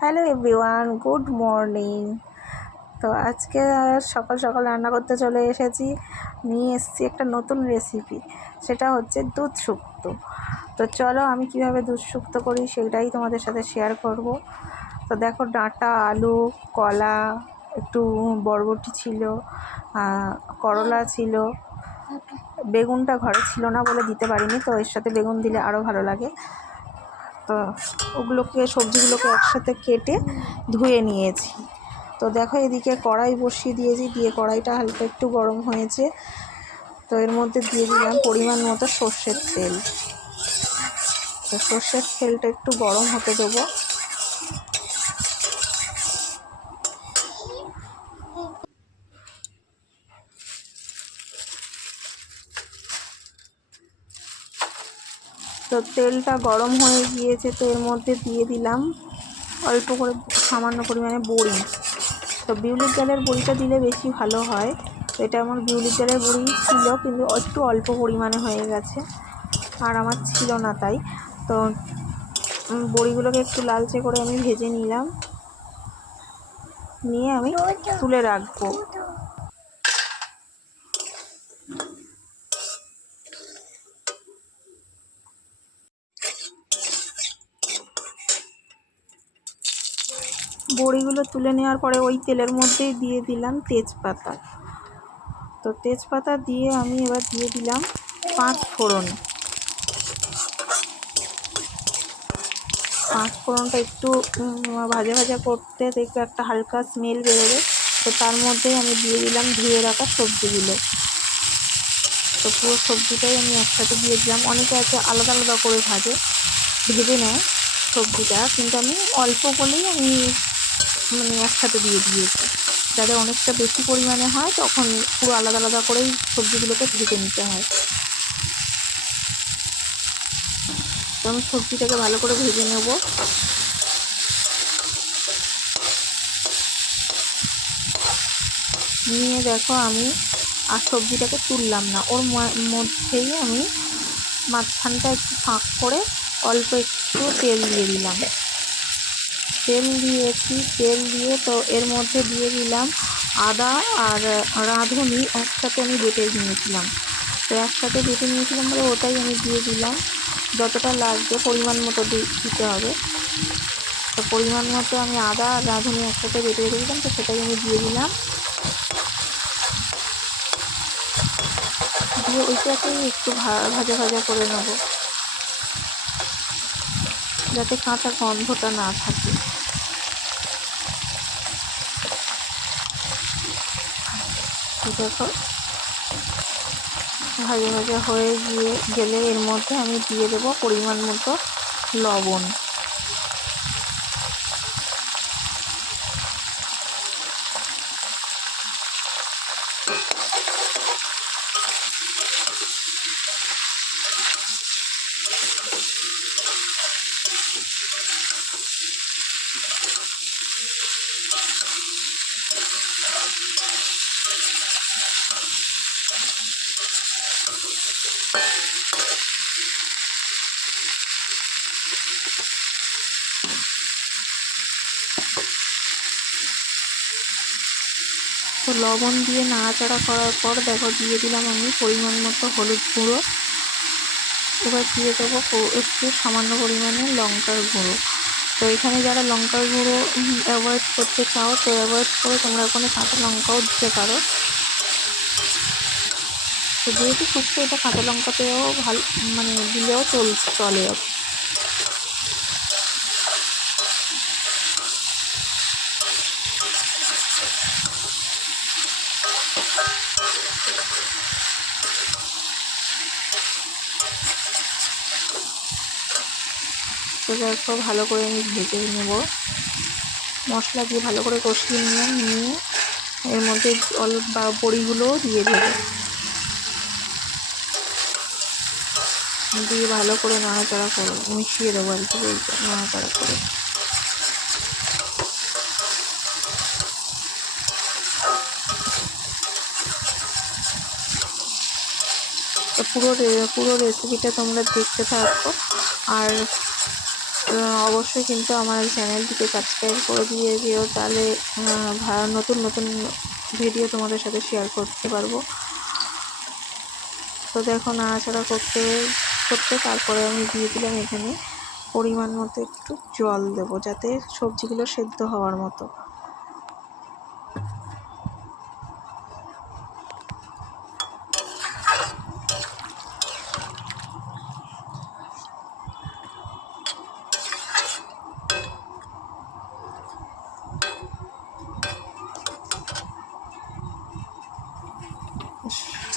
Hello everyone, good morning. তো আজকে সকাল সকাল রান্না করতে চলে এসেছি। নিয়ে এসেছি একটা নতুন রেসিপি, সেটা হচ্ছে দুধ শুক্তো। তো চলো আমি কিভাবে দুধ শুক্তো করি সেটাই তোমাদের সাথে শেয়ার করব। তো দেখো, ডাঁটা, আলু, কলা, একটু বরবটি ছিল, করলা ছিল, বেগুনটা ঘরে ছিল না বলে দিতে পারিনি, তো এর সাথে বেগুন দিলে আরও ভালো লাগে। তো ওগুলোকে, সবজিগুলোকে একসাথে কেটে ধুয়ে নিয়েছি। তো দেখো, এদিকে কড়াই বসিয়ে দিয়েছি, দিয়ে কড়াইটা হালকা একটু গরম হয়েছে। তো এর মধ্যে দিয়ে দিলাম পরিমাণ মতো সর্ষের তেল। তো সর্ষের তেলটা একটু গরম হতে দেবো। তো তেলটা গরম হয়ে গিয়েছে, তো এর মধ্যে দিয়ে দিলাম অল্প করে সামান্য পরিমাণে বড়ি। তো বিউলির ডালের বড়িটা দিলে বেশি ভালো হয়। তো এটা আমার বিউলির ডালের বড়ি ছিল, কিন্তু একটু অল্প পরিমাণে হয়ে গেছে, আর আমার ছিল না, তাই তো বড়িগুলোকে একটু লালচে করে আমি ভেজে নিলাম, নিয়ে আমি তুলে রাখবো। বড়িগুলো তুলে নেওয়ার পরে ওই তেলের মধ্যেই দিয়ে দিলাম তেজপাতা। তো তেজপাতা দিয়ে আমি এবার দিয়ে দিলাম 5 ফোড়ন। 5 ফোড়নটা একটু ভাজা ভাজা করতে দেখবে একটা হালকা স্মেল বেরোবে। তো তার মধ্যেই আমি দিয়ে দিলাম ধুয়ে রাখা সবজিগুলো। তো পুরো সবজিটাই আমি একসাথে দিয়ে দিলাম। অনেকে আছে আলাদা আলাদা করে ভেজে নেয় সবজিটা, কিন্তু আমি অল্প বলেই আমি একসাথে দিয়ে দিয়েছি, যাতে অনেকটা বেশি পরিমাণে হয় তখন পুরো আলাদা আলাদা করেই সবজিগুলোকে ভেজে নিতে হয়। তো আমি সবজিটাকে ভালো করে ভেজে নেব। নিয়ে দেখো, আমি আর সবজিটাকে তুললাম না, ওর মধ্যেই আমি মাঝখানটা একটু ফাঁক করে অল্প একটু তেল দিয়ে দিলাম। তেল দিয়ে তো এর মধ্যে দিয়ে দিলাম আদা আর রাঁধুনি একসাথে আমি বেটে নিয়েছিলাম। তো একসাথে বেটে নিয়েছিলাম বলে ওটাই আমি দিয়ে দিলাম। যতটা লাগবে পরিমাণ মতো দিতে হবে। তো পরিমাণ মতো আমি আদা আর রাঁধুনি একসাথে বেটে রেখেছিলাম, তো সেটাই আমি দিয়ে দিলাম। দিয়ে ওইটাকেই একটু ভাজা ভাজা করে নেব, যাতে কাঁচা গন্ধটা না থাকে। দেখো, ভাজা ভাজা হয়ে গেলে এর মধ্যে আমি দিয়ে দেবো পরিমাণ মতো লবণ। তো লবণ দিয়ে নাড়াচাড়া করার পর দেখো, দিয়ে দিলাম আমি পরিমাণ মতো হলুদ গুঁড়ো। এবার দিয়ে দেবো একটু সামান্য পরিমাণে লঙ্কার গুঁড়ো। তো এখানে যারা লঙ্কার গুঁড়ো অ্যাভয়েড করতে চাও, তো অ্যাভয়েড করে তোমরা ওখানে কাঁচা লঙ্কাও দিতে পারো। তো যেহেতু শুক্তো, এটা কাঁচা লঙ্কাতেও ভালো দিলেও চলে। তো দেখো, ভালো করে আমি ভেজে নেব। মশলা দিয়ে ভালো করে কষিয়ে নিয়ে এর মধ্যে জল বা বড়িগুলোও দিয়ে দেবো, দিয়ে ভালো করে নাড়াচাড়া করে মিশিয়ে দেবো আর কি, নাড়াচাড়া করে। তো পুরো রেসিপিটা তোমরা দেখতে থাকো। আর অবশ্যই কিন্তু আমার চ্যানেলটিকে সাবস্ক্রাইব করে দিয়ে যেও, তাহলে নতুন নতুন ভিডিও তোমাদের সাথে শেয়ার করতে পারবো। তো দেখো নাড়াচাড়া করতে করতে তারপরে আমি দিয়ে দিলাম এখানে পরিমাণ মতো একটু জল দেবো, যাতে সবজিগুলো সেদ্ধ হওয়ার মতো।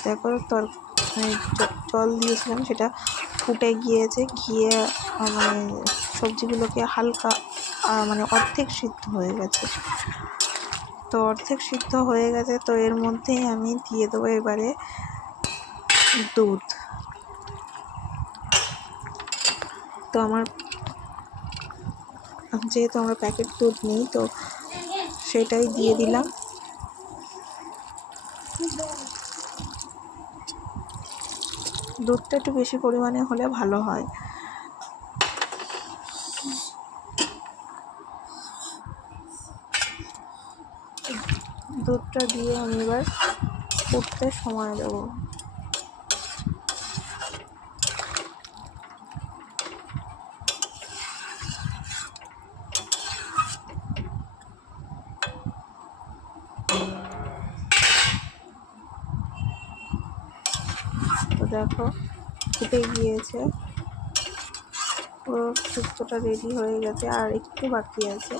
দেখো জল দিয়েছিলাম, সেটা ফুটে গিয়েছে, গিয়ে মানে সবজিগুলোকে হালকা মানে অর্ধেক সিদ্ধ হয়ে গেছে। তো অর্ধেক সিদ্ধ হয়ে গেছে, তো এর মধ্যেই আমি দিয়ে দেবো এবারে দুধ। তো আমার যেহেতু আমরা প্যাকেট দুধ নিই, তো সেটাই দিয়ে দিলাম। দুধটা একটু বেশি পরিমাণে হলে ভালো হয়। দুধটা দিয়ে আমি এবার ফুটতে সময় দেবো। তো দেখো ফুটে গিয়েছে, পুরো শুক্তোটা রেডি হয়ে গেছে, আর একটু বাকি আছে।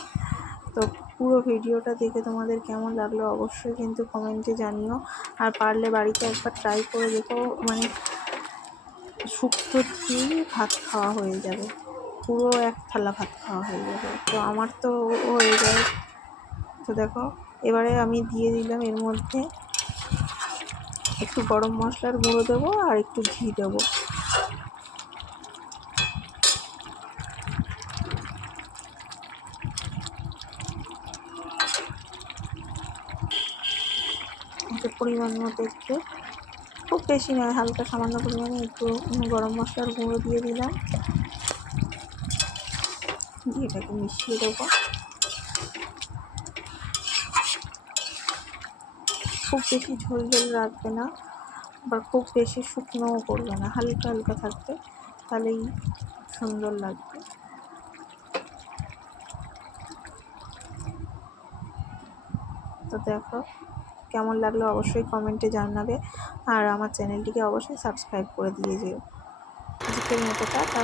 তো পুরো ভিডিওটা দেখে তোমাদের কেমন লাগলো অবশ্যই কিন্তু কমেন্টে জানিও। আর পারলে বাড়িতে একবার ট্রাই করে দেখো, মানে শুক্তো দিয়েই ভাত খাওয়া হয়ে যাবে, পুরো এক থালা ভাত খাওয়া হয়ে যাবে। তো আমার তো হয়ে যায়। তো দেখো এবারে আমি দিয়ে দিলাম এর মধ্যে একটু গরম মশলার গুঁড়ো দেবো আর একটু ঘি দেবো। পরিমাণ মতো একটু, খুব বেশি নয়, হালকা সামান্য পরিমাণে একটু গরম মশলার গুঁড়ো দিয়ে দিলাম, দিয়ে এটাকে মিশিয়ে দেবো। খুব বেশি ঝোল ঝোল রাখবে না, আবার খুব বেশি শুকনোও করবে না, হালকা হালকা থাকবে, তাহলেই সুন্দর লাগবে। তো দেখো কেমন লাগলো অবশ্যই কমেন্টে জানাবে, আর আমার চ্যানেলটিকে অবশ্যই সাবস্ক্রাইব করে দিয়ে যেও। আজকের মতো টাটা।